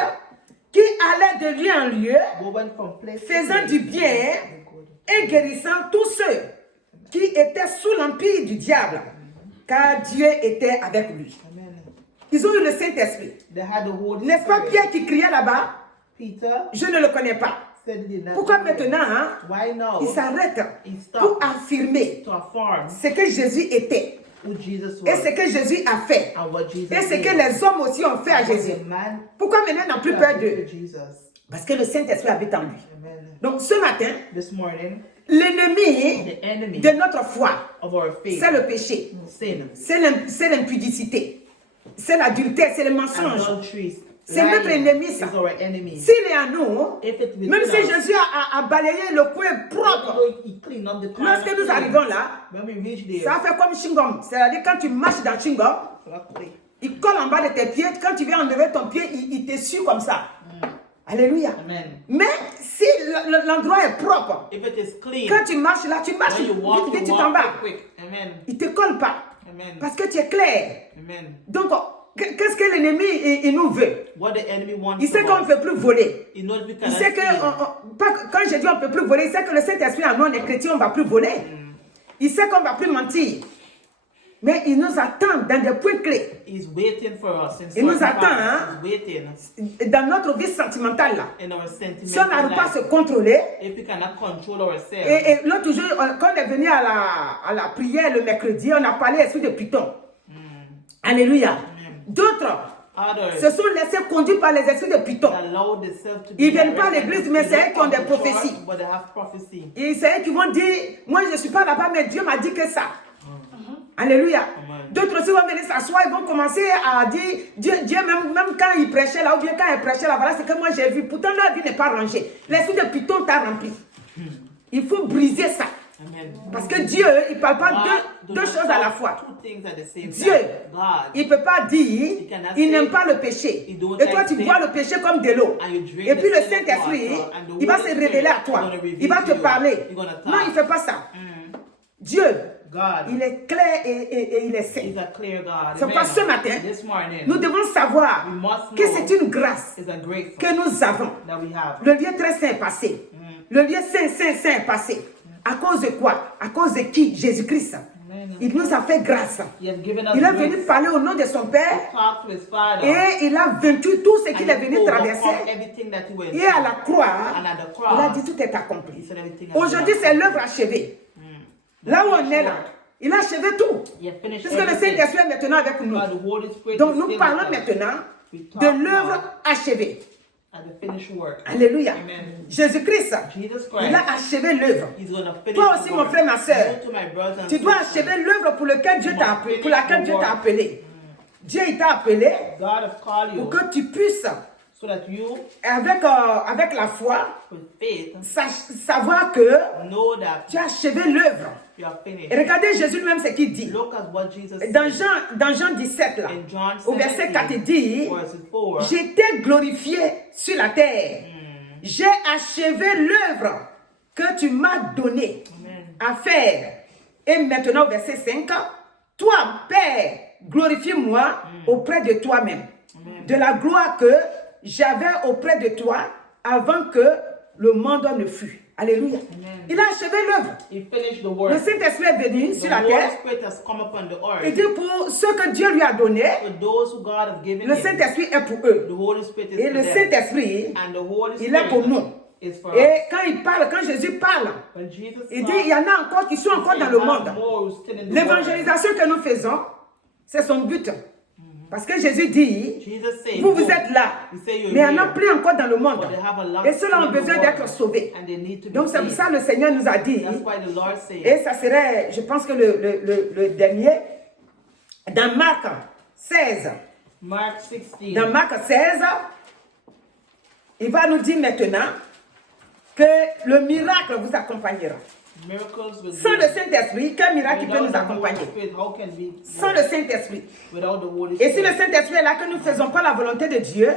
qui allait de lieu en lieu, woven from place to faisant place. du bien et guérissant tous ceux qui étaient sous l'empire du diable, car Dieu était avec lui. Amen. Ils ont eu le Saint-Esprit. They had the Holy N'est-ce pas Spirit. Pierre qui criait là-bas? Peter Je ne le connais pas. said he did not Pourquoi know it. maintenant hein, Why now? il s'arrête He pour stopped affirmer to affirm ce que Jésus était who Jesus et was ce que Jésus a fait and what Jesus et ce did. que les hommes aussi ont fait à And Jésus. the man Pourquoi maintenant ils n'ont plus peur that d'eux? did to Jesus. Parce que le Saint-Esprit habite en lui. Amen. Donc ce matin, This morning, l'ennemi the enemy de notre foi, of our faith, c'est le péché, sin, c'est l'impudicité, c'est l'adultère, c'est le mensonge. adulteries, C'est notre ennemi, ça. is our enemy. S'il est à nous, If it will même si not, Jésus a balayé le coin propre, he clean up the lorsque nous clean. arrivons là, When we reach there, ça fait comme chewing-gum. C'est-à-dire quand tu marches dans chewing-gum, Il colle en bas de tes pieds. Quand tu viens enlever ton pied, il te suit comme ça. Alléluia. Amen. Mais si l'endroit est propre, If it is clean, quand tu marches là, tu marches when you walk, vite, vite, you tu t'en walk vas. quick. Amen. Il ne te colle pas. Amen. Parce que tu es clair. Amen. Donc, qu'est-ce que l'ennemi il nous veut? What the enemy wants Il sait from qu'on ne us. peut plus voler. He knows we Il cannot sait que, steal. quand j'ai dit on ne peut plus voler, il sait que le Saint-Esprit en nous, on est chrétien, on ne va plus voler. Il sait qu'on ne va plus mentir. Mais il nous attend dans des points clés. He's waiting for us. In Il nous certain attend, parts. hein. He's waiting Dans notre vie sentimentale là. in our Si on sentimental n'arrive pas à life. se contrôler, If we cannot control ourselves, et l'autre jour, quand on est venu à la prière le mercredi, on a parlé esprit de Python. Alléluia. D'autres others se sont laissés conduire par les esprits de Python. allow themselves to be Ils ne viennent pas à directed. l'église, mais c'est eux qui ont des They don't come to prophéties. church, but they have prophecy. Et c'est eux qui vont dire, moi je ne suis pas là-bas, mais Dieu m'a dit que ça. Alléluia. Amen. D'autres aussi vont venir s'asseoir, ils vont commencer à dire, Dieu même quand il prêchait là, ou bien quand il prêchait là, voilà ce que moi j'ai vu. Pourtant leur vie n'est pas rangée. L'esprit de Python t'a rempli. Il faut briser ça. Amen. Parce que Dieu, il ne parle pas God deux does choses not à la do fois. two things at the same Dieu, time. God, il ne peut pas dire, cannot il say, n'aime pas le péché. he don't Et toi, like tu sin. bois le péché comme de l'eau. And you drink Et puis the le sin of Saint-Esprit, water, and the il va Holy se Spirit révéler à is toi. gonna reveal Il va to te you. parler. He's gonna talk. Non, il ne fait pas ça. Dieu, God, il est clair et il est saint. is a clear God. C'est Amen. pourquoi ce matin, This morning, nous devons savoir we must que know c'est une grâce is a grace que nous avons. that we have. Le lieu très saint est passé. Le lieu saint est passé. À cause de quoi? À cause de qui? Jésus-Christ. Amen. Il nous a fait grâce. He has given us Il est grace. venu parler au nom de son Père Talk to his Father. et il a vaincu tout ce qu'il est And he venu overcome traverser. everything that he went Et à through. la croix, And at the il cross, a dit tout est he accompli. said everything has Aujourd'hui, been c'est l'œuvre achevée. Là où on est là, il a achevé tout. He has finished Puisque le everything. Saint-Esprit est maintenant avec nous. God, the Holy Spirit Donc is nous still parlons with us. maintenant We talk de l'œuvre now achevée. at the finished work. Alléluia. Amen. Jésus-Christ, Jesus il Christ, a achevé l'œuvre. he's going to finish Toi the aussi, mon work. frère, ma soeur, Go to my brothers and tu dois sisters. achever l'œuvre pour laquelle Dieu t'a appelé, pour laquelle Dieu t'a appelé. Dieu il t'a appelé God has called you pour que tu puisses, so that you, avec la foi, with faith, savoir que know that tu as achevé l'œuvre. you are finished. Et regardez Jésus lui-même ce qu'il dit. Look at what Jesus said Dans Jean 17, là, in John au verset 17, 4, il dit, verse 4. j'étais glorifié sur la terre. J'ai achevé l'œuvre que tu m'as donnée à faire. Et maintenant, au verset 5, toi, Père, glorifie-moi auprès de toi-même. De la gloire que j'avais auprès de toi avant que le monde ne fût. Alléluia. Il a achevé l'œuvre. He finished the Le work. Saint-Esprit est venu The sur la Holy terre. Spirit has come upon the Il earth. dit pour ceux que Dieu lui a donnés, For those who God has given le him, Saint-Esprit est pour eux. the Holy Spirit is Et for le them. Saint-Esprit, And the Holy il est pour Spirit nous. is for Et us. quand il parle, quand Jésus parle, When Jesus il dit il y en a encore qui sont encore dans le monde. L'évangélisation que nous faisons, c'est son but. Parce que Jésus dit, Jesus said, vous "Go." êtes là, He said, "You're mais il y en a here." plus encore dans le monde. But they have a lot Et ceux-là ont in the besoin world, d'être sauvés. and they need to be Donc c'est pour saved. ça que le Seigneur nous a dit, That's why the Lord said, et ça serait, je pense que le dernier, dans Marc 16, Mark 16, dans Marc 16, il va nous dire maintenant que le miracle vous accompagnera. miracles will Sans be. le Saint-Esprit, quel miracle peut Without nous the Holy accompagner? Spirit, how can we Sans le Saint-Esprit. without the Holy Et si le Spirit? Saint-Esprit est là, que nous ne faisons pas la volonté de Dieu,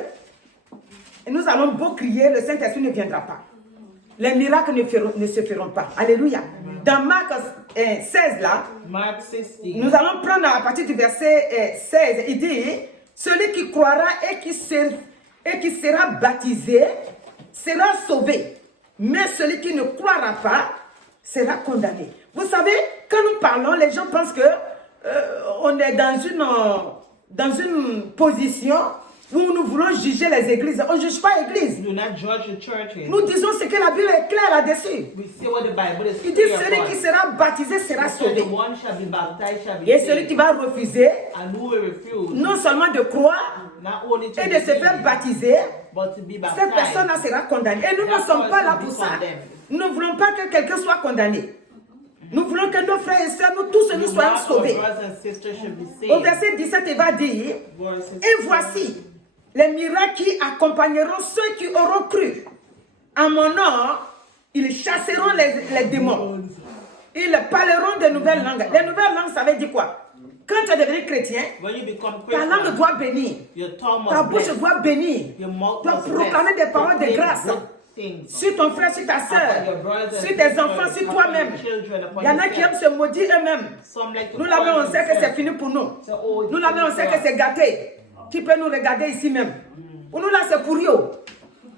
et nous allons beau crier, le Saint-Esprit ne viendra pas. Les miracles ne se feront pas. Alléluia. Dans Marc 16, là, Mark 16, nous allons prendre à partir du verset 16. Il dit, celui qui croira et qui sera baptisé sera sauvé. Mais celui qui ne croira pas sera condamné. Vous savez, quand nous parlons, les gens pensent que on est dans une position où nous voulons juger les églises. On ne juge pas l'église. do not judge the churches. Nous disons ce que la Bible est claire là-dessus. We say what the Bible is Il dit, clear celui upon. qui sera baptisé sera It said sauvé. the one shall be baptized, shall be Et celui saved. qui va refuser, And who will refuse, non seulement de croire not only to et de se faire believe, baptiser, but to be cette baptized. personne-là sera condamnée. Et nous ne sommes pas là pour ça. Nous ne voulons pas que quelqu'un soit condamné. Nous voulons que nos frères et sœurs, nous tous, nous We soyons want our sauvés. brothers and sisters should be Au saved. verset 17, il va dire, Verse et voici les miracles qui accompagneront ceux qui auront cru. En mon nom, ils chasseront les démons. Ils parleront de nouvelles langues. Les nouvelles langues, ça veut dire quoi? Quand tu es devenu chrétien, When you become ta langue Christian, doit bénir. your tongue Ta must bouche bless. doit bénir. Your mouth Tu dois must proclamer bless. des paroles de Proclaim grâce good things. sur ton frère, sur ta Upon soeur, your brothers and sur tes sisters, enfants, sur upon toi-même. your children, upon Il y en a qui yourself. aiment se maudire eux-mêmes. Some like to Nous là-bas, on curse sait que c'est themselves. fini pour nous. Say, oh, it's Nous là-bas, on finished sait for que c'est us. gâté. Qui peut nous regarder ici même? Pour nous là, c'est pourri. Oh.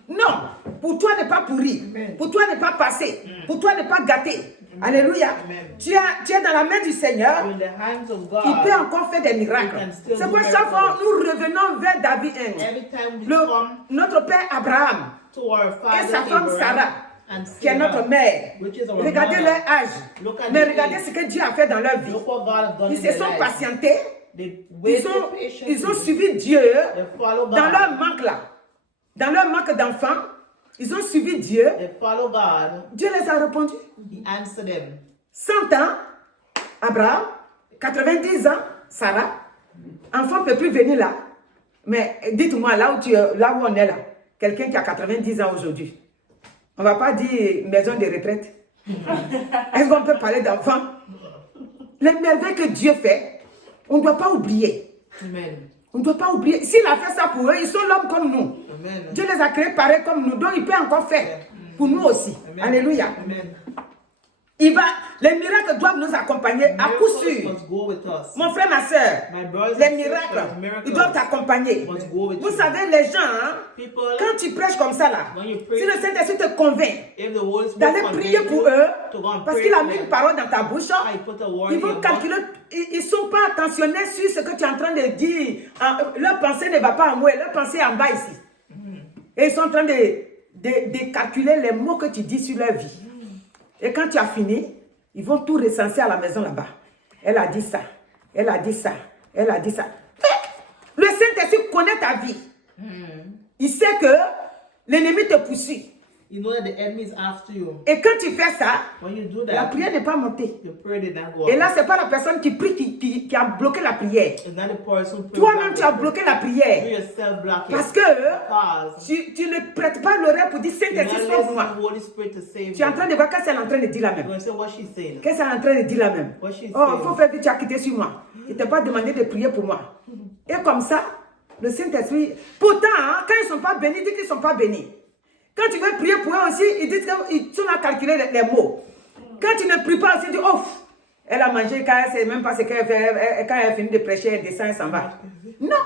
Non, pour toi n'est pas pourri. Pour toi n'est pas passé. Pour toi n'est pas gâté. Alléluia. Amen. Tu es dans la main du Seigneur. In the hands of Il peut God, encore faire des miracles. He can still C'est do pour chaque fois miracles. nous revenons vers David 1. every time we Le- come notre père Abraham to our et father sa femme Abraham Sarah, and qui est notre Sarah, mère. which is our Regardez mother. leur âge. Look at Mais the regardez age. ce que Dieu a fait dans leur vie. Look what God has done Ils in se their sont lives. patientés. They Ils waited ont patiently. suivi Dieu They follow dans leur God. manque là. Dans leur manque d'enfants. Ils ont suivi Dieu. They follow God. Dieu les a répondu. He answered them. 100 ans, Abraham. 90 ans, Sarah. Enfant ne peut plus venir là. Mais dites-moi, là où on est là, quelqu'un qui a 90 ans aujourd'hui, on ne va pas dire maison de retraite. Est-ce qu'on peut parler d'enfants? Les merveilles que Dieu fait, on ne doit pas oublier. Amen. On ne doit pas oublier. S'il a fait ça pour eux, ils sont l'homme comme nous. Amen. Dieu les a créés pareils comme nous, donc il peut encore faire pour nous aussi. Amen. Alléluia. Amen. Les miracles doivent nous accompagner à coup Miracles sûr. must go with us. Mon frère, ma soeur, My brothers les and miracles, sisters, miracles ils doivent t'accompagner. must go with Vous you. savez, les gens, hein, People, quand tu prêches comme ça là, when you preach, si le Saint-Esprit te convainc if the Holy Spirit d'aller convinces prier you pour eux, to go and parce pray qu'il a for mis them, une parole dans ta bouche, I put a word ils in vont your calculer, mouth. ils ne sont pas attentionnés sur ce que tu es en train de dire. Leur pensée ne va pas en haut, leur pensée est en bas ici. Et ils sont en train de calculer les mots que tu dis sur leur vie. Et quand tu as fini, ils vont tout recenser à la maison là-bas. Elle a dit ça, elle a dit ça, elle a dit ça. Mais le Saint-Esprit connaît ta vie. Il sait que l'ennemi te poursuit. You know that the enemy is after you. Et quand tu fais ça, When you do la that, prière n'est pas montée. your prayer did not go Et up. là, ce n'est pas la personne qui prie qui a bloqué la prière. It's not the person who Toi-même, tu as bloqué la You prière. yourself block it. Parce que Because tu ne prêtes pas l'oreille pour dire you're not Saint-Esprit, listening sauve-moi. to the Holy Spirit to save Tu es en train you. de voir qu'est-ce qu'elle est en train de dire là You're même. going to say what she's saying. Qu'est-ce qu'elle est en train de dire là même? What she's Oh, il saying. faut faire vite, tu as quitté sur moi. Il ne t'a pas demandé de prier pour moi. Et comme ça, le Saint-Esprit. Pourtant, hein, quand ils ne sont pas bénis, ils disent qu'ils ne sont pas bénis. Quand tu veux prier pour eux aussi, ils disent qu'ils sont à calculer les mots. Quand tu ne pries pas aussi, ils disent oh, elle a mangé, quand elle ne sait même pas ce qu'elle fait. Quand elle a fini de prêcher, elle descend et s'en va. Non,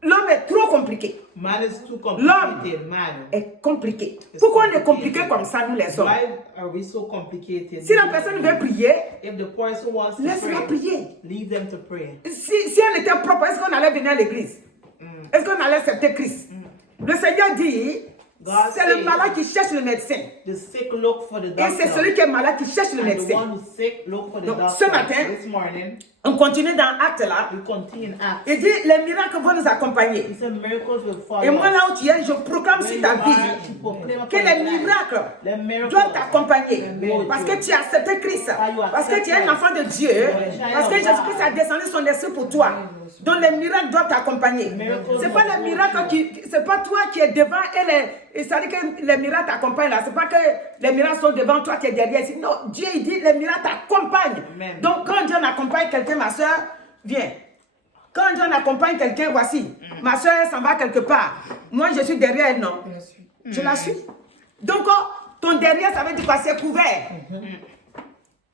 l'homme est trop compliqué. Man is too L'homme complicated, man. est compliqué. Pourquoi on est compliqué comme ça, nous les hommes? Why are we so complicated? Si la personne veut prier, If the person wants to laisse-la pray, prier. leave them to pray. Si elle était propre, est-ce qu'on allait venir à l'église? Est-ce qu'on allait accepter Christ? Le Seigneur dit, God c'est le says, malade qui cherche le médecin. The sick look for the Et doctor. c'est celui qui est malade qui cherche le And the médecin. one who's sick look for the Donc, doctor. ce matin, This morning, on continue dans Acte là. we continue in Acts. Il dit, les miracles vont nous accompagner. He said miracles will follow Et moi us. là où tu es, je proclame Where sur you ta are, vie you proclaim que upon les your life. miracles Les miracles doivent t'accompagner. Amen. Parce que tu as accepté Christ. you Parce que tu es un enfant de Dieu. Parce que Jésus-Christ a descendu son esprit pour toi. Donc les miracles doivent t'accompagner. Ce n'est pas les miracles c'est pas toi qui es devant et ça dit que les miracles t'accompagnent là. Ce n'est pas que les miracles sont devant toi qui es derrière ici. Non, Dieu il dit les miracles t'accompagnent. Amen. Donc quand Dieu accompagne quelqu'un, ma soeur, viens. Quand Dieu accompagne quelqu'un, voici. Ma soeur, elle s'en va quelque part. Moi, je suis derrière elle, non? Je la suis. Donc, ton derrière, ça veut dire quoi? C'est couvert.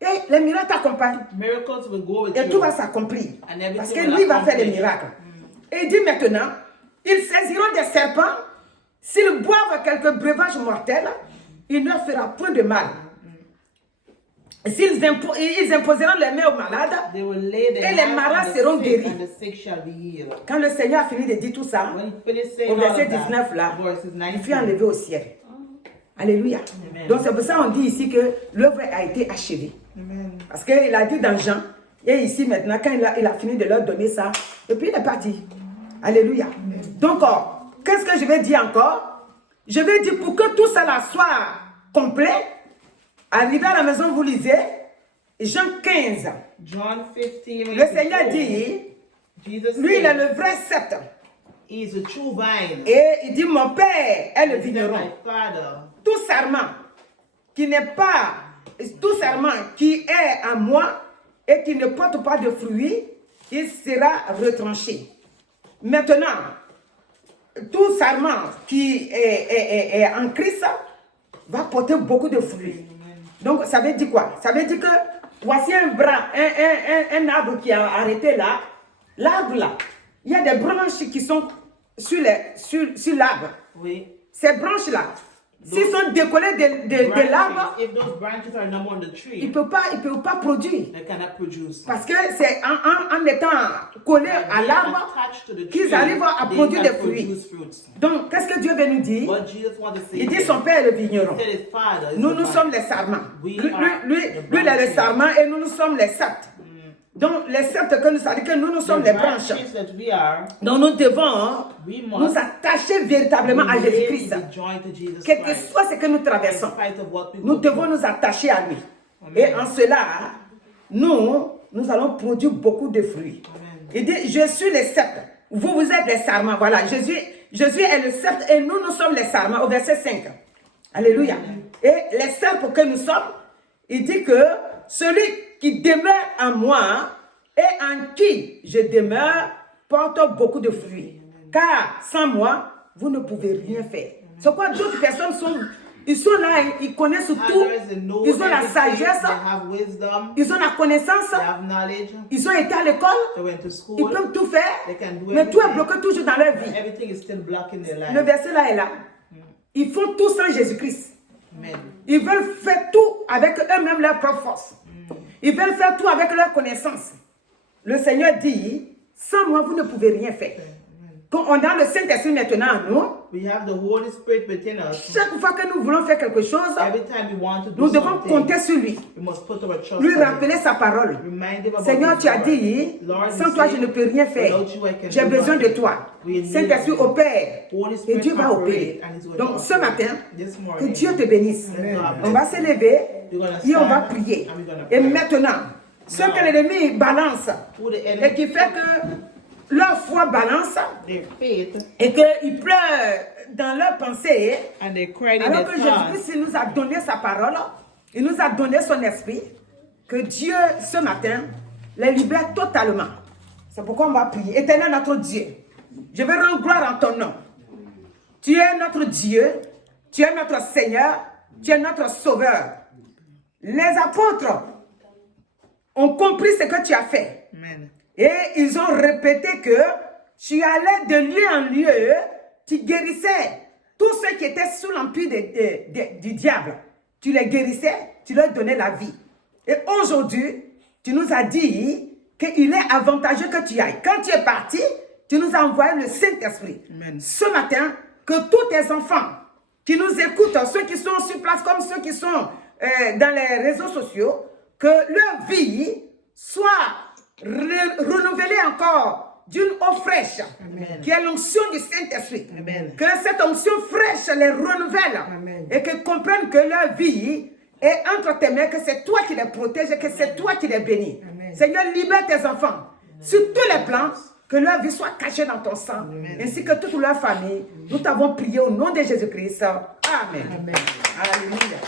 Et les miracles t'accompagnent. Miracles will go with Et you. tout va s'accomplir. And everything Parce que will lui va faire les accomplish. miracles. Et il dit maintenant, ils saisiront des serpents. S'ils boivent quelques breuvages mortels, il ne leur fera point de mal. Ils imposeront les mains aux malades. They will lay their Et les hands malades on the seront sick, guéris. and the sick shall be healed. Quand le Seigneur a fini de dire tout ça, When he finished saying au all verset of that, 19 là, verses il 19, fut enlevé au ciel. Alléluia. Amen. Donc c'est pour ça qu'on dit ici que l'œuvre a été achevée. Amen. Parce qu'il a dit dans Jean, et ici maintenant, quand il a fini de leur donner ça, et puis il est parti. Alléluia. Donc, qu'est-ce que je vais dire encore? Je vais dire pour que tout cela soit complet, arrivé à la maison, vous lisez, Jean 15. John 15. Le Seigneur dit, Jesus lui il est said, le vrai sceptre. he is the true vine. Et il dit, mon Père est le He said, vigneron. my Father, Tout serment qui n'est pas, tout serment qui est à moi et qui ne porte pas de fruits, il sera retranché. Maintenant, tout sarment qui est en Christ va porter beaucoup de fruits. Donc, ça veut dire quoi? Ça veut dire que voici un bras, un arbre qui a arrêté là. L'arbre là, il y a des branches qui sont sur l'arbre. Oui. Ces branches-là, s'ils sont décollés de l'arbre, If those branches are not on the tree, ils ne peuvent pas produire. they cannot produce. Parce que c'est en étant collés à l'arbre Attached to the qu'ils tree, arrivent à they produire can des fruits. produce fruits. Donc, qu'est-ce que Dieu veut nous dire? What Jesus wanted to say Il dit here, son père est le vigneron. he said his father is Nous, the nous vine. sommes les sarments. Lui, We are lui, the lui, il est le branches. sarment et nous, nous sommes les septes. Donc, les septes que nous savons que nous, nous sommes The les branches. branches that we are, Donc, nous devons we nous must attacher véritablement à really Jésus-Christ. be joined to Jesus Quel que Christ. soit ce que nous In traversons, spite of what we nous go devons through. nous attacher à lui. Et en cela, nous allons produire beaucoup de fruits. Amen. Il dit, je suis le sceptre. Vous êtes les sarments. Voilà, Jésus est le sceptre et nous sommes les sarments. Au verset 5. Alléluia. Et les sceptres que nous sommes, il dit que celui qui demeure en moi et en qui je demeure porte beaucoup de fruits. Car sans moi, vous ne pouvez rien faire. C'est quoi d'autres personnes ils sont là, ils connaissent tout, Others, they know ils ont la everything, sagesse, they have wisdom, ils ont la connaissance, they have knowledge, ils ont été à l'école, they went to ils school, peuvent tout faire, they can do mais tout est everything. bloqué toujours dans leur vie. Everything is still blocking their Le life. verset là est là. Ils font tout sans Jésus-Christ. Amen. Ils veulent faire tout avec eux-mêmes leur propre force. Ils veulent faire tout avec leur connaissance. Le Seigneur dit, sans moi, vous ne pouvez rien faire. Quand on a le Saint-Esprit maintenant en nous, We have the Holy Spirit within us. chaque fois que nous voulons faire quelque chose, Every time we want to do nous devons something, compter sur lui. we must put our trust Lui in Him. rappeler sa parole. Remind Him about Seigneur, His tu as word. dit, Lord, sans you toi, say, je ne peux rien faire. without you, I can J'ai do besoin de nothing. toi. We need Saint-Esprit you. opère. Holy Et Spirit Dieu va operate, opérer. and He's going Donc, to ce operate. matin, This que morning, Dieu te bénisse. Amen. On va se lever we're gonna et on va stand prier. and we're gonna Et pray. maintenant, ce que l'ennemi balance Who the et enemy, qui fait que leur foi balance their faith, et qu'ils pleurent dans leur pensée, and they cry in alors their que thoughts. Jésus-Christ il nous a donné sa parole, il nous a donné son esprit, que Dieu, ce matin, les libère totalement. C'est pourquoi on va prier. Éternel notre Dieu, je vais rendre gloire en ton nom. Tu es notre Dieu, tu es notre Seigneur, tu es notre Sauveur. Les apôtres ont compris ce que tu as fait. Amen. Et ils ont répété que tu allais de lieu en lieu, tu guérissais tous ceux qui étaient sous l'empire du diable. Tu les guérissais, tu leur donnais la vie. Et aujourd'hui, tu nous as dit qu'il est avantageux que tu ailles. Quand tu es parti, tu nous as envoyé le Saint-Esprit. Amen. Ce matin, que tous tes enfants qui nous écoutent, ceux qui sont sur place comme ceux qui sont dans les réseaux sociaux, que leur vie soit renouvelée encore d'une eau fraîche, Amen. qui est l'onction du Saint-Esprit. Amen. Que cette onction fraîche les renouvelle. Amen. Et qu'ils comprennent que leur vie est entre tes mains, que c'est toi qui les protèges et que c'est toi qui les bénis. Amen. Seigneur, libère tes enfants sur tous les plans, que leur vie soit cachée dans ton sang, ainsi que toute leur famille. Nous t'avons prié au nom de Jésus-Christ. Amen. Amen. Alléluia.